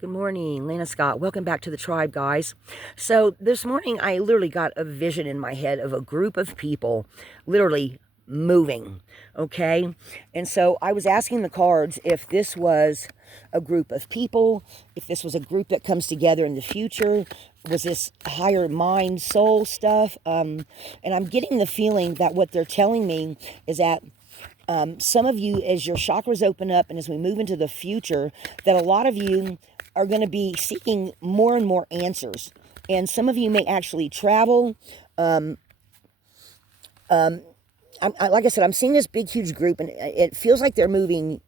Good morning, Lena Scott. Welcome back to the tribe, guys. So this morning, I literally got a vision in my head of a group of people literally moving, okay? And so I was asking the cards if this was a group of people, if this was a group that comes together in the future, was this higher mind, soul stuff? And I'm getting the feeling that what they're telling me is that some of you, as your chakras open up and as we move into the future, that a lot of you are going to be seeking more and more answers. And some of you may actually travel. Like I said, I'm seeing this big, huge group, and it feels like they're moving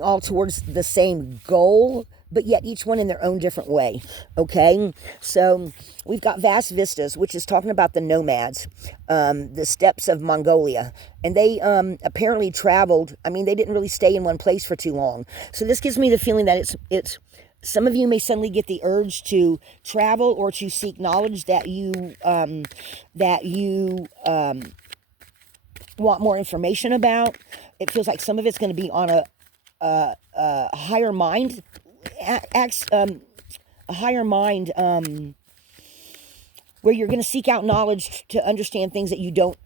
all towards the same goal, but yet each one in their own different way, okay? So we've got vast vistas, which is talking about the nomads, the steppes of Mongolia, and they apparently traveled. I mean, they didn't really stay in one place for too long. So this gives me the feeling that it's some of you may suddenly get the urge to travel or to seek knowledge that you want more information about. It feels like some of it's going to be on a higher mind, where you're going to seek out knowledge to understand things that you don't,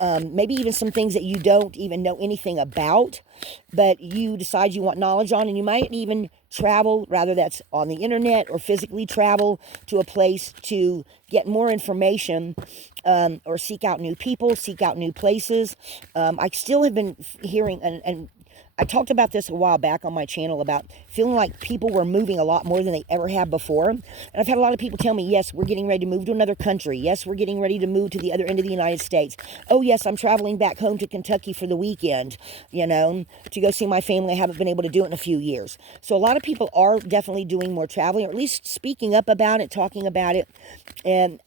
maybe even some things that you don't even know anything about, but you decide you want knowledge on, and you might even travel, rather that's on the internet or physically travel to a place to get more information, or seek out new people, seek out new places. I still have been hearing, and I talked about this a while back on my channel about feeling like people were moving a lot more than they ever have before. And I've had a lot of people tell me, yes, we're getting ready to move to another country. Yes, we're getting ready to move to the other end of the United States. Oh, yes, I'm traveling back home to Kentucky for the weekend, to go see my family. I haven't been able to do it in a few years. So a lot of people are definitely doing more traveling, or at least speaking up about it, talking about it. And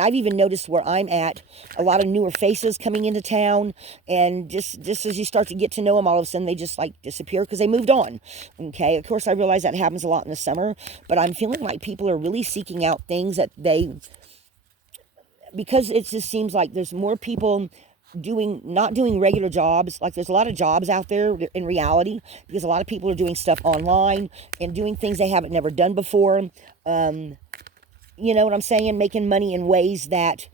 I've even noticed where I'm at, a lot of newer faces coming into town, and just as you start to get to know them, all of a sudden they just like disappear because they moved on. Okay, of course I realize that happens a lot in the summer, but I'm feeling like people are really seeking out things that because it just seems like there's more people not doing regular jobs. Like there's a lot of jobs out there in reality, because a lot of people are doing stuff online and doing things they haven't never done before. You know what I'm saying? Making money in ways that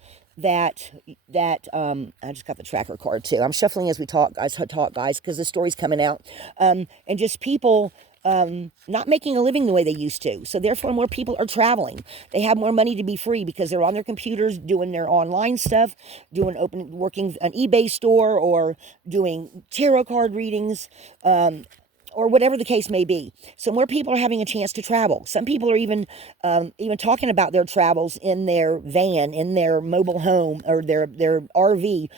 I just got the tracker card too. I'm shuffling as we talk, guys, because the story's coming out. And just people not making a living the way they used to. So therefore, more people are traveling. They have more money to be free because they're on their computers doing their online stuff, working an eBay store, or doing tarot card readings, or whatever the case may be. So more people are having a chance to travel. Some people are even talking about their travels in their van, in their mobile home, or their RV,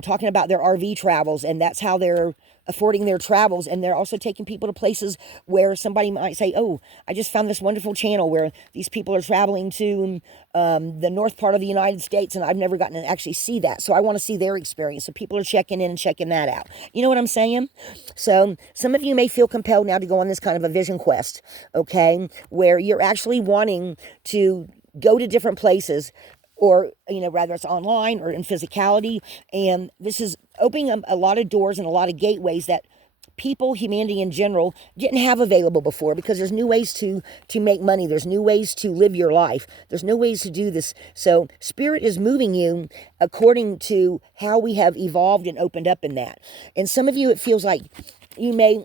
talking about their RV travels, and that's how they're affording their travels. And they're also taking people to places where somebody might say, oh, I just found this wonderful channel where these people are traveling to the north part of the United States, and I've never gotten to actually see that. So I want to see their experience. So people are checking in and checking that out. You know what I'm saying? So some of you may feel compelled now to go on this kind of a vision quest, okay, where you're actually wanting to go to different places, or, rather it's online or in physicality. And this is opening up a lot of doors and a lot of gateways that people, humanity in general, didn't have available before, because there's new ways to make money. There's new ways to live your life. There's new ways to do this. So spirit is moving you according to how we have evolved and opened up in that. And some of you, it feels like you may,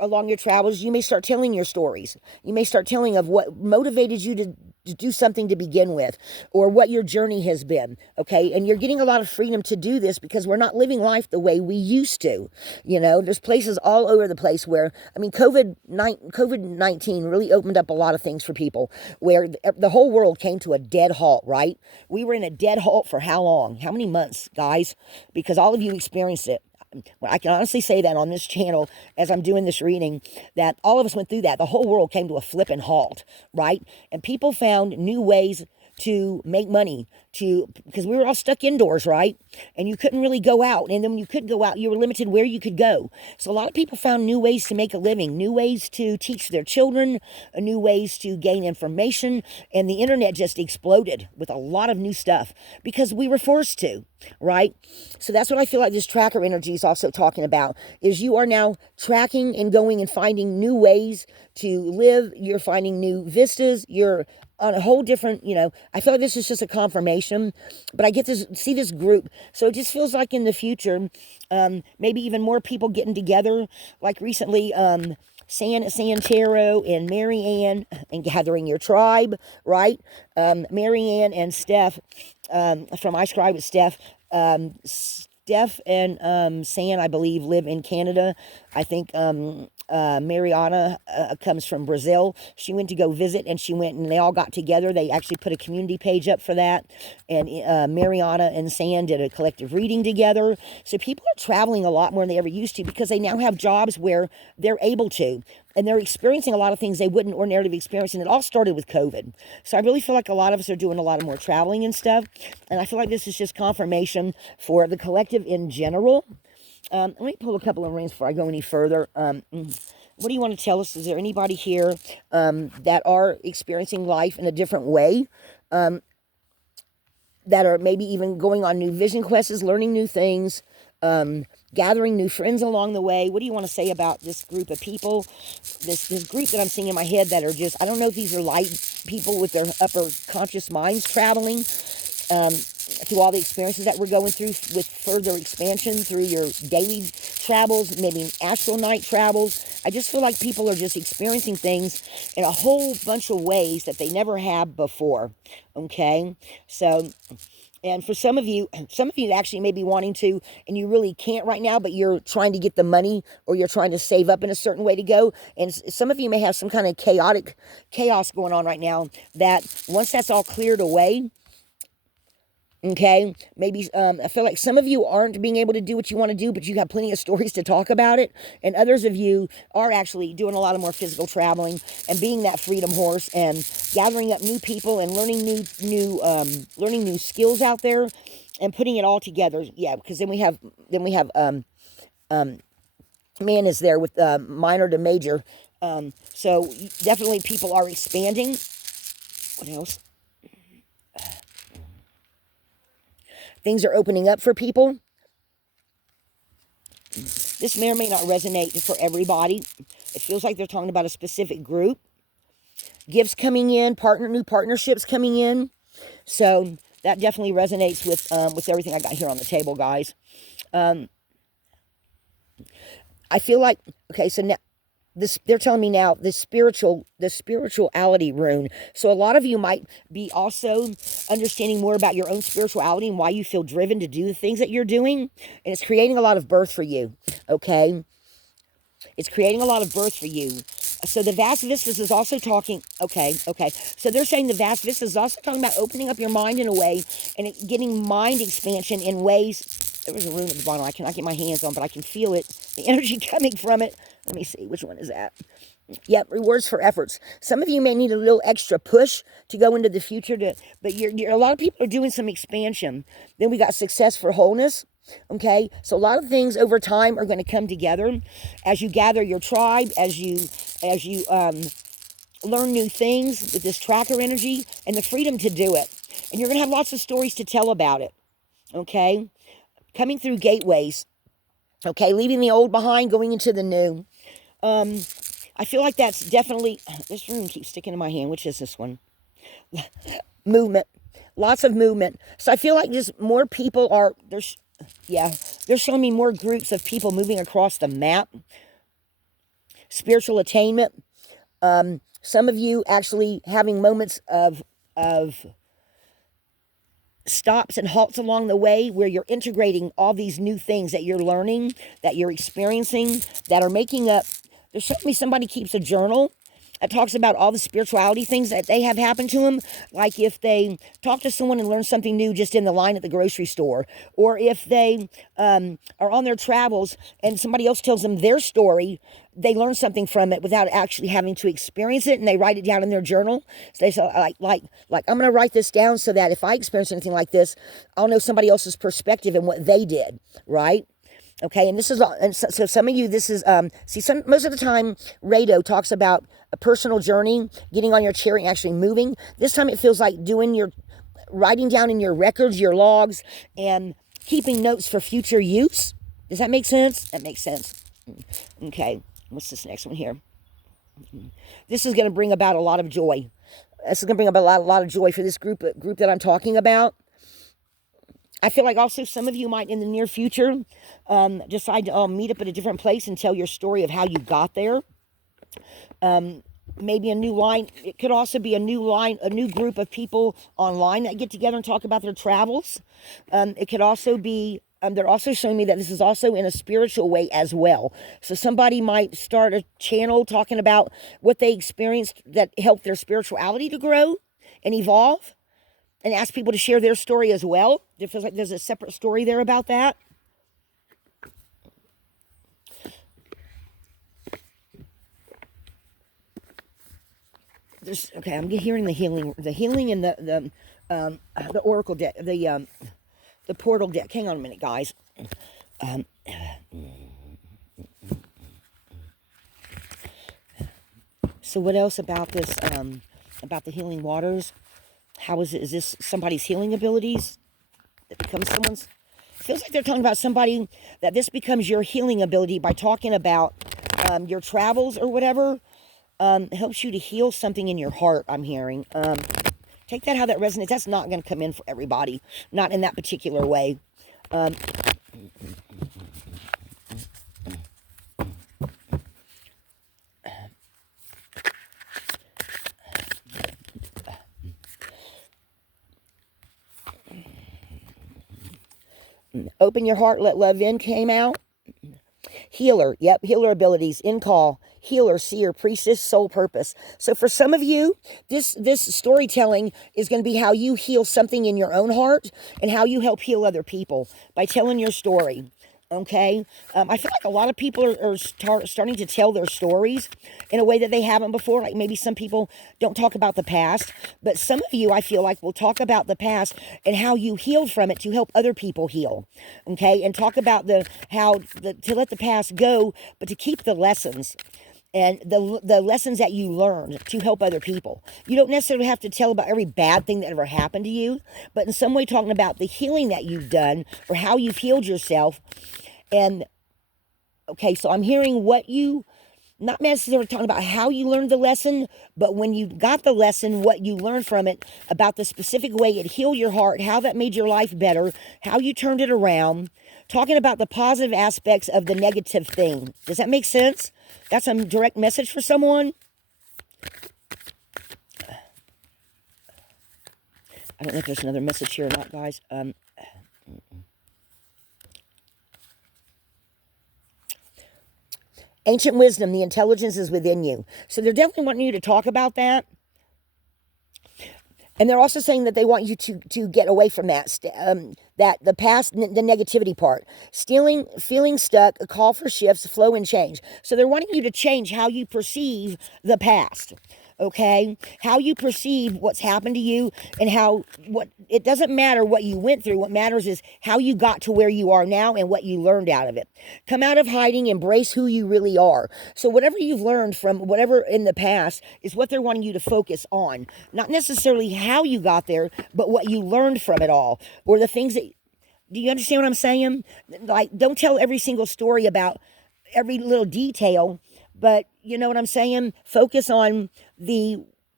along your travels, you may start telling your stories. You may start telling of what motivated you to do something to begin with, or what your journey has been, okay? And you're getting a lot of freedom to do this because we're not living life the way we used to. There's places all over the place where, COVID-19 really opened up a lot of things for people, where the whole world came to a dead halt, right? We were in a dead halt for how long? How many months, guys? Because all of you experienced it. I can honestly say that on this channel, as I'm doing this reading, that all of us went through that. The whole world came to a flipping halt, right? And people found new ways to make money, because we were all stuck indoors, right? And you couldn't really go out. And then when you could go out, you were limited where you could go. So a lot of people found new ways to make a living, new ways to teach their children, new ways to gain information. And the internet just exploded with a lot of new stuff because we were forced to. right? So that's what I feel like this tracker energy is also talking about, is you are now tracking and going and finding new ways to live. You're finding new vistas. You're on a whole different, I feel like this is just a confirmation, but I get to see this group. So it just feels like in the future, maybe even more people getting together, like recently, Santero and Marianne and gathering your tribe, right? Marianne and Steph, from I Scribe with Steph. Steph and San, I believe, live in Canada. I think Mariana comes from Brazil. She went to go visit, and she went and they all got together. They actually put a community page up for that. And Mariana and San did a collective reading together. So people are traveling a lot more than they ever used to because they now have jobs where they're able to. And they're experiencing a lot of things they wouldn't ordinarily be experiencing. It all started with COVID. So I really feel like a lot of us are doing a lot of more traveling and stuff. And I feel like this is just confirmation for the collective in general. Let me pull a couple of rings before I go any further. What do you want to tell us? Is there anybody here that are experiencing life in a different way? That are maybe even going on new vision quests, learning new things, gathering new friends along the way. What do you want to say about this group of people? This group that I'm seeing in my head that are just, I don't know if these are light people with their upper conscious minds traveling through all the experiences that we're going through with further expansion through your daily travels, maybe astral night travels. I just feel like people are just experiencing things in a whole bunch of ways that they never have before. Okay? So, and for some of you actually may be wanting to, and you really can't right now, but you're trying to get the money or you're trying to save up in a certain way to go. And some of you may have some kind of chaos going on right now that once that's all cleared away, okay, maybe I feel like some of you aren't being able to do what you want to do, but you have plenty of stories to talk about it. And others of you are actually doing a lot of more physical traveling and being that freedom horse and gathering up new people and learning new skills out there and putting it all together. Yeah, because then we have man is there with minor to major. So definitely people are expanding. What else? Things are opening up for people. This may or may not resonate for everybody. It feels like they're talking about a specific group. Gifts coming in, new partnerships coming in. So that definitely resonates with everything I got here on the table, guys. I feel like, okay, so now, they're telling me now the spirituality rune. So a lot of you might be also understanding more about your own spirituality and why you feel driven to do the things that you're doing. And it's creating a lot of birth for you. Okay. It's creating a lot of birth for you. So the vast vistas is also talking, okay. So they're saying the vast vistas is also talking about opening up your mind in a way and getting mind expansion in ways. There was a rune at the bottom I cannot get my hands on, but I can feel it. The energy coming from it. Let me see, which one is that? Yep, rewards for efforts. Some of you may need a little extra push to go into the future, but a lot of people are doing some expansion. Then we got success for wholeness. Okay, so a lot of things over time are going to come together as you gather your tribe, as you learn new things with this tracker energy and the freedom to do it. And you're going to have lots of stories to tell about it. Okay, coming through gateways. Okay, leaving the old behind, going into the new. I feel like that's definitely, this rune keeps sticking in my hand. Which is this one? Movement. Lots of movement. So I feel like just more people are, they're showing me more groups of people moving across the map. Spiritual attainment. Some of you actually having moments of stops and halts along the way where you're integrating all these new things that you're learning, that you're experiencing, that are making up. There's certainly somebody keeps a journal that talks about all the spirituality things that they have happened to them. Like if they talk to someone and learn something new just in the line at the grocery store, or if they are on their travels and somebody else tells them their story, they learn something from it without actually having to experience it, and they write it down in their journal. So they say, like I'm going to write this down so that if I experience anything like this, I'll know somebody else's perspective and what they did, right? Okay, and this is all, and so some of you, this is most of the time, Rado talks about a personal journey, getting on your chair and actually moving. This time, it feels like writing down in your records, your logs, and keeping notes for future use. Does that make sense? That makes sense. Okay, what's this next one here? This is going to bring about a lot of joy. This is going to bring about a lot of joy for this group that I'm talking about. I feel like also some of you might in the near future decide to meet up at a different place and tell your story of how you got there. Maybe a new line. It could also be a new group of people online that get together and talk about their travels. It could also be, they're also showing me that this is also in a spiritual way as well. So somebody might start a channel talking about what they experienced that helped their spirituality to grow and evolve, and ask people to share their story as well. It feels like there's a separate story there about that. Okay, I'm hearing the healing and the oracle deck, the portal deck. Hang on a minute, guys. So what else about this? About the healing waters? How is it? Is this somebody's healing abilities that becomes someone's? Feels like they're talking about somebody that this becomes your healing ability by talking about your travels or whatever. Helps you to heal something in your heart, I'm hearing. Take that how that resonates. That's not going to come in for everybody. Not in that particular way. Open your heart, let love in came out. Healer, yep, healer abilities, in call, healer, seer, priestess, soul purpose. So for some of you, this storytelling is going to be how you heal something in your own heart and how you help heal other people by telling your story. Okay, I feel like a lot of people are starting to tell their stories in a way that they haven't before. Like maybe some people don't talk about the past, but some of you, I feel like, will talk about the past and how you healed from it to help other people heal. Okay, and talk about to let the past go, but to keep the lessons. And the lessons that you learned to help other people. You don't necessarily have to tell about every bad thing that ever happened to you, but in some way talking about the healing that you've done or how you've healed yourself. And, okay, so I'm hearing what you, not necessarily talking about how you learned the lesson, but when you got the lesson, what you learned from it, about the specific way it healed your heart, how that made your life better, how you turned it around, talking about the positive aspects of the negative thing. Does that make sense? That's a direct message for someone. I don't know if there's another message here or not, guys. Ancient wisdom, the intelligence is within you. So they're definitely wanting you to talk about that. And they're also saying that they want you to get away from that the past, the negativity part. Stealing, feeling stuck, a call for shifts, flow and change. So they're wanting you to change how you perceive the past. Okay? How you perceive what's happened to you and it doesn't matter what you went through. What matters is how you got to where you are now and what you learned out of it. Come out of hiding, embrace who you really are. So whatever you've learned from whatever in the past is what they're wanting you to focus on. Not necessarily how you got there, but what you learned from it all. Or the things that, do you understand what I'm saying? Like, don't tell every single story about every little detail, but you know what I'm saying? Focus on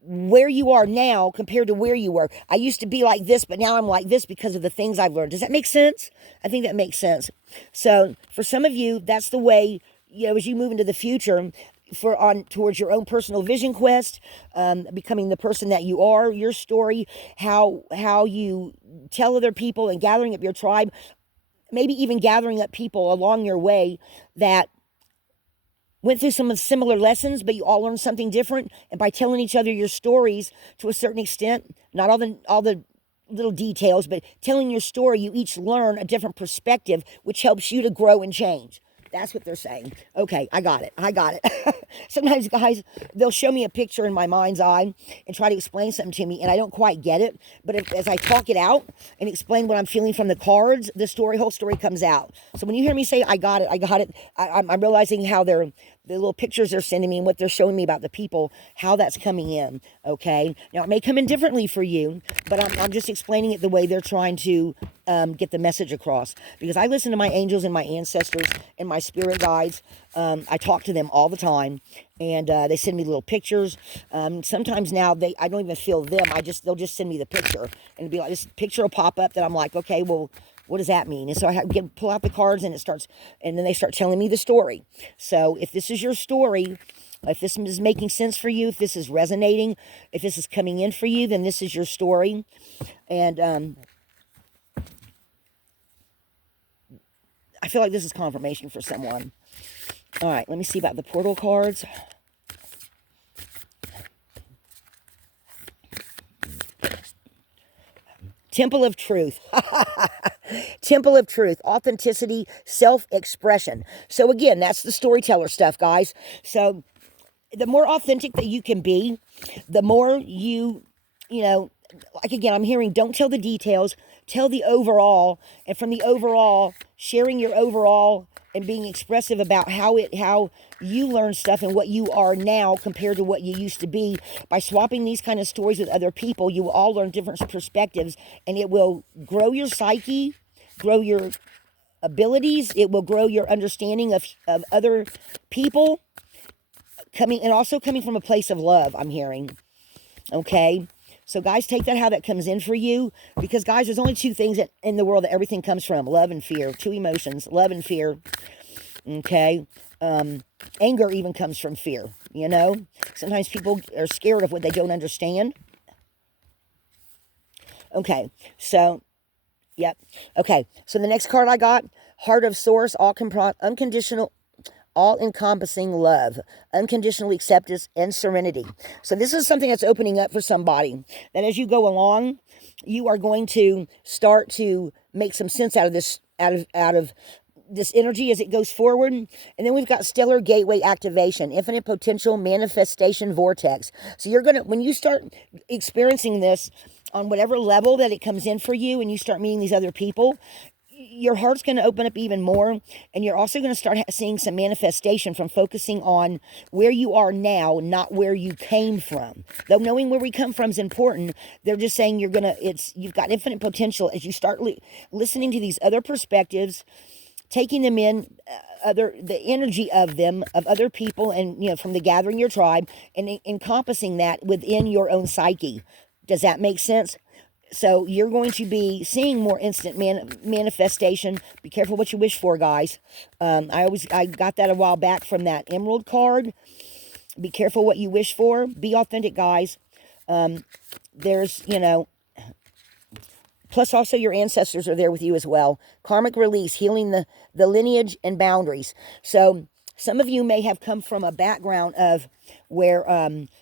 where you are now compared to where you were. I used to be like this, but now I'm like this because of the things I've learned. Does that make sense? I think that makes sense. So for some of you, that's the way, as you move into the future, towards your own personal vision quest, becoming the person that you are, your story, how you tell other people and gathering up your tribe, maybe even gathering up people along your way that went through some similar lessons, but you all learned something different. And by telling each other your stories to a certain extent, not all the little details, but telling your story, you each learn a different perspective, which helps you to grow and change. That's what they're saying. Okay, I got it. Sometimes, guys, they'll show me a picture in my mind's eye and try to explain something to me, and I don't quite get it. But as I talk it out and explain what I'm feeling from the cards, the whole story comes out. So when you hear me say, I got it, I'm realizing how they're the little pictures they're sending me and what they're showing me about the people, how that's coming in, okay? Now, it may come in differently for you, but I'm just explaining it the way they're trying to get the message across. Because I listen to my angels and my ancestors and my spirit guides. I talk to them all the time, and they send me little pictures. Sometimes now I don't even feel them. They'll just send me the picture, and it'll be like this picture will pop up that I'm like, okay, well, what does that mean? And so I pull out the cards, and then they start telling me the story. So if this is your story, if this is making sense for you, if this is resonating, if this is coming in for you, then this is your story. And I feel like this is confirmation for someone. All right, let me see about the portal cards. Temple of Truth. Temple of Truth. Authenticity, self-expression. So again, that's the storyteller stuff, guys. So the more authentic that you can be, the more like again, I'm hearing, don't tell the details, tell the overall. And from the overall, sharing your overall and being expressive about how you learn stuff and what you are now compared to what you used to be. By swapping these kind of stories with other people, you will all learn different perspectives, and it will grow your psyche, grow your abilities. It will grow your understanding of other people, also coming from a place of love, I'm hearing. Okay? So, guys, take that how that comes in for you. Because, guys, there's only two things in the world that everything comes from. Love and fear. Two emotions. Love and fear. Okay? Anger even comes from fear. Sometimes people are scared of what they don't understand. Okay. So, yep. Okay. So, the next card I got, Heart of Source, unconditional, all-encompassing love, unconditional acceptance, and serenity. So this is something that's opening up for somebody. That as you go along, you are going to start to make some sense out of this, out of this energy as it goes forward. And then we've got stellar gateway activation, infinite potential manifestation vortex. So you're going to, when you start experiencing this on whatever level that it comes in for you, and you start meeting these other people, your heart's going to open up even more, and you're also going to start seeing some manifestation from focusing on where you are now, not where you came from. Though knowing where we come from is important, they're just saying you've got infinite potential as you start listening to these other perspectives, taking them in, the energy of them, of other people, and from the gathering your tribe, and encompassing that within your own psyche. Does that make sense? So you're going to be seeing more instant manifestation. Be careful what you wish for, guys. I got that a while back from that Emerald card. Be careful what you wish for. Be authentic, guys. There's, plus also your ancestors are there with you as well. Karmic release, healing the lineage and boundaries. So some of you may have come from a background of where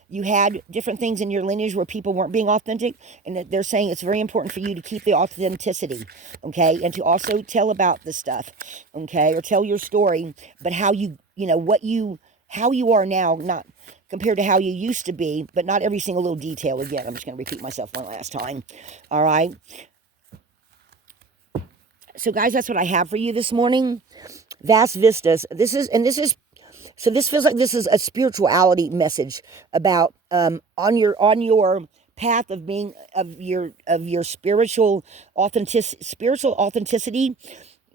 you had different things in your lineage where people weren't being authentic, and that they're saying it's very important for you to keep the authenticity, okay, and to also tell about the stuff, okay, or tell your story, but how how you are now, not compared to how you used to be, but not every single little detail. Again, I'm just going to repeat myself one last time. All right. So, guys, that's what I have for you this morning. Vast Vistas. This feels like this is a spirituality message about on your path of being of your spiritual authenticity,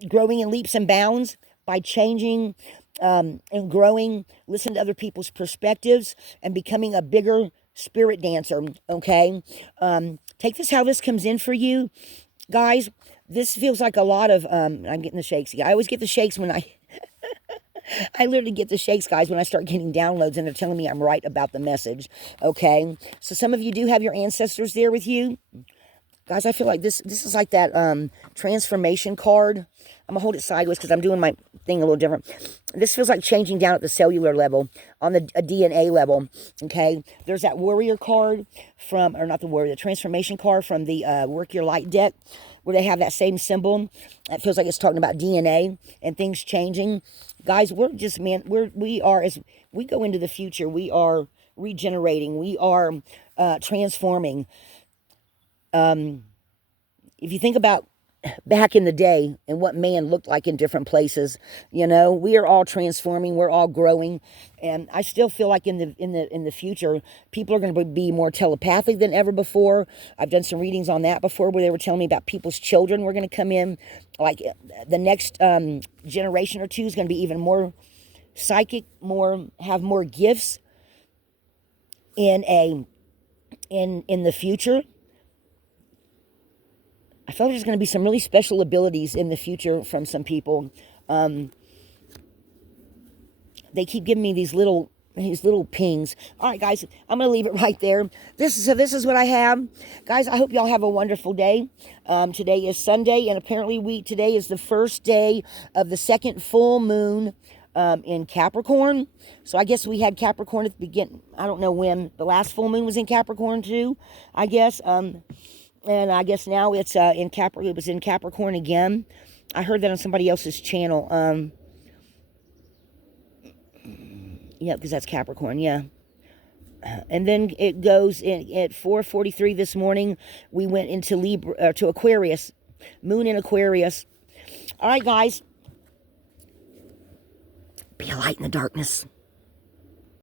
growing in leaps and bounds by changing and growing, listen to other people's perspectives, and becoming a bigger spirit dancer. Okay, take this how this comes in for you, guys. This feels like a lot of I'm getting the shakes. I always get the shakes when I literally get the shakes, guys, when I start getting downloads and they're telling me I'm right about the message. Okay, so some of you do have your ancestors there with you, guys. I feel like this is like that transformation card. I'm gonna hold it sideways because I'm doing my thing a little different. This feels like changing down at the cellular level, on a DNA level. Okay, there's that warrior card from, or not the warrior, the transformation card from the Work Your Light deck, where they have that same symbol. That feels like it's talking about DNA and things changing. Guys, we are, as we go into the future, we are regenerating, we are transforming. If you think about back in the day and what man looked like in different places. You know, we are all transforming, we're all growing, and I still feel like in the future people are going to be more telepathic than ever before. I've done some readings on that before where they were telling me about people's children were going to come in, like the next generation or two is going to be even more psychic, have more gifts in the future. I felt there's going to be some really special abilities in the future from some people. They keep giving me these little pings. All right, guys, I'm going to leave it right there. This is what I have. Guys, I hope y'all have a wonderful day. Today is Sunday, and apparently today is the first day of the second full moon in Capricorn. So I guess we had Capricorn at the beginning. I don't know when. The last full moon was in Capricorn too, I guess. And I guess now it's it was in Capricorn again. I heard that on somebody else's channel. Yeah, because that's Capricorn, yeah. And then it goes at 4:43 this morning. We went into to Aquarius, moon in Aquarius. All right, guys. Be a light in the darkness.